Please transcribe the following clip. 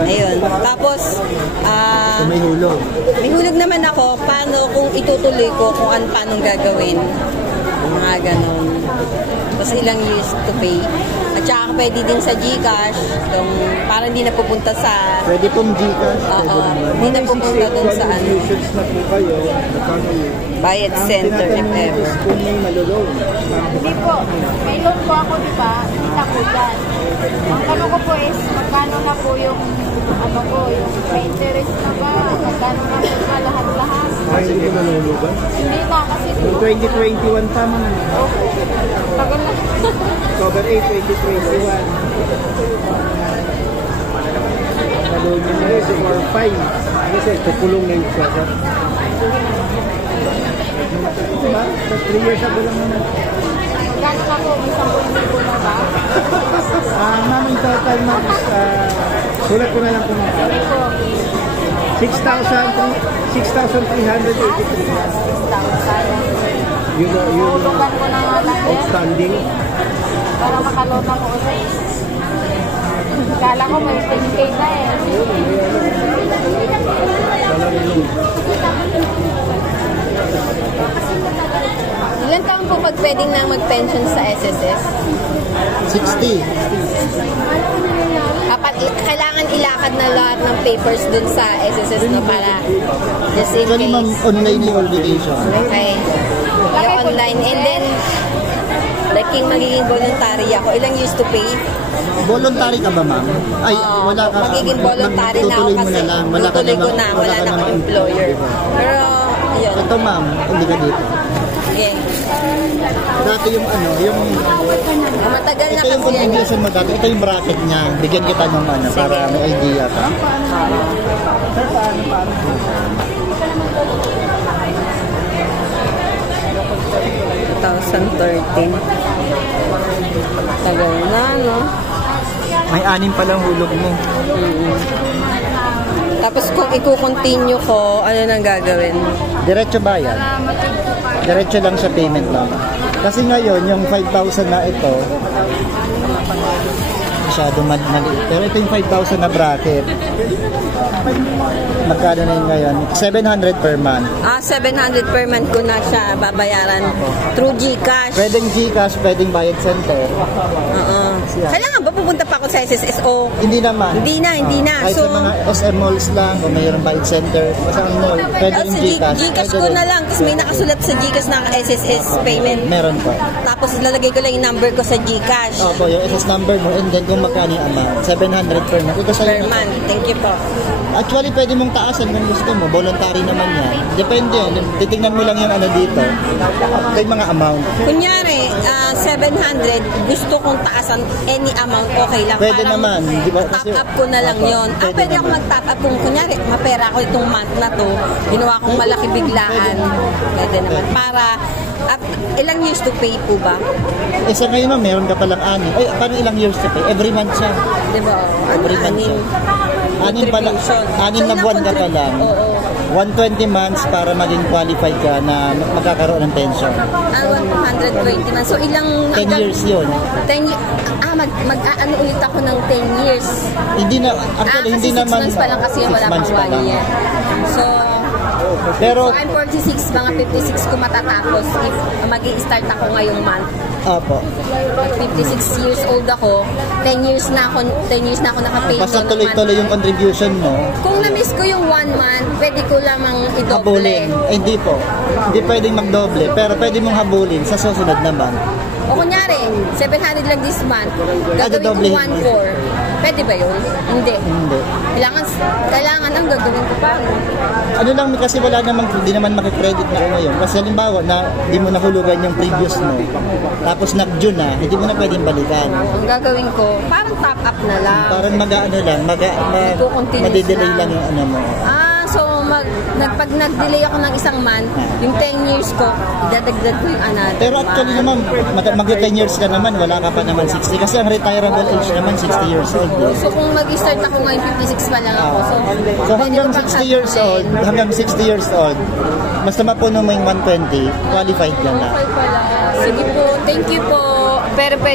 Ayun. Tapos, So, may hulog. may hulog naman ako paano kung itutuloy ko kung paano gagawin. Mga ganon. Tapos ilang years to pay. At saka pwede din sa GCash, para hindi na pupunta sa... Pwede pong GCash. Oo, hindi na pupunta dun sa ano. Bayad Center, if ever. Kung may malulong. Hindi po. May loan po ako, di ba? Kita po dyan. Ang tanong ko po is, magkano na po yung, ano po, yung may interest na ba? Magkano na po na lahat-lahat? Ay, hindi ko malulugan. Hindi na, kasi... Yung 2021 tama na. Okay. Tagal na. October 8, 2021. Naloon nyo na rin, or 5. Kasi kukulong na yung siya. Diba? 3 years ago lang naman. Magkano na po? May 10,000 na ba? Ma'am, in total, ma'am, sulat ko na lang kung Hindi po. 6,383. 6,000. Yung Hulugan ko na nga lang yan. outstanding. Para makalot ako ulit. Kala ko may 10K na eh. Ilan taon po pag pwedeng na mag-pension sa SSS? 60. Kailangan ilakad na lahat ng papers dun sa SSS no, para just in Actually, ma'am, case. online yung obligation. Okay. Yung online. And then, like magiging voluntary ako. Ilang years to pay? Voluntary ka ba, ma'am? Ay, wala ka. Magiging voluntary na ako tutuloy mo kasi na lang. Wala ka tutuloy ko na. namang- Wala ka na akong namang- employer. Pero, yun. Ito, ma'am, hindi ka dito. Okay. Dati yung ano, yung... Matagal na Ito yung kasi yan. contribution mo dati. Ito yung bracket niya. Bigyan kita ng ano, para may idea ka. Sir, paano? 2013. Tagal na, no? May 6 palang hulog mo. Tapos kung i-continue ko, ano nang gagawin? Diretso bayad. Diretso lang sa payment lang. Kasi ngayon, yung 5,000 na ito, masyado maliit. Pero ito yung 5,000 na bracket. Magkano na yun ngayon? 700 per month. 700 per month ko na siya babayaran through GCash. Pwedeng GCash, pwedeng bayad center. Kailangan ba pupunta pa ako sa SSS o Hindi naman. Hindi na. Kahit So, sa mga SM malls lang, o mayroong bayad center, basta ang mall, pwede yung GCash. GCash ko na lang kasi may nakasulat sa GCash na SSS payment. Meron po. Tapos lalagay ko lang yung number ko sa GCash. Opo, yung SS number mo, and then kung magkano yung amount. 700 per month. Ito sa'yo. Per month. Thank you po. Actually, pwede mong taasan kung gusto mo. Voluntary naman yan. Depende yun. Titignan mo lang yung ano dito. Ito yung mga amount. Kunyari, 700, gusto kong taasan any amount, okay lang. Pwede Parang naman, di ba? Top up ko na lang yon. Pwede ako mag-top up kung kunyari, mapera ko itong month na to, ginawa kong malaki biglaan. Pwede naman. Para, at ilang years to pay po ba? Eh sa ngayon ma'am, meron ka palang 6. Ay, paano ilang years to pay? Every month siya. Di ba? Every month siya. 6 pa lang. 6 na buwan ka pa lang. Oo. 120 months para maging qualified ka na magkakaroon ng pension. 120 man. So, ilang... 10 years yun. 10 years. Mag-ano ulit ako ng 10 years. Hindi na, actually, hindi kasi 6 naman. months pa lang kasi 6 wala pang months pa 1 lang. year. So, Pero, I'm 46, mga 56 ko matatapos if mag-i-start ako ngayong month. opo. Pag 56 years old ako, 10 years na ako nakapay Basta ng tuloy-tuloy yung contribution mo. Kung na-miss ko yung 1 month, pwede ko lamang i-double. Habulin. Eh, hindi po. Hindi pwedeng magdoble. Pero pwede mong habulin sa susunod naman. O kunyari, 700 lang this month, gagawin doble. ko 1,400. Pwede ba yun? Hindi. Hindi. Kailangan ang gagawin ko pa. Ano lang kasi wala namang, hindi naman makikredit na ngayon. Kasi halimbawa na hindi mo nahulugan yung previous mo. Tapos nag-June na, hindi mo na pwedeng balikan. Ang gagawin ko, parang top up na lang. Parang mag-ano lang, Continuous madidelay lang. lang yung ano mo. So pag nag-delay ako ng isang month, yung 10 years ko, idadagdag ko yung another. Pero actually naman, mag-10 years ka naman, wala ka pa naman 60. Kasi ang retirable age naman 60 years old. So kung mag-start ako ngayon, 56 pa lang ako. So hanggang 60 years old, basta mapuno mo yung 120, qualified ka na. Okay pala. Sige po, thank you po. Pero pwede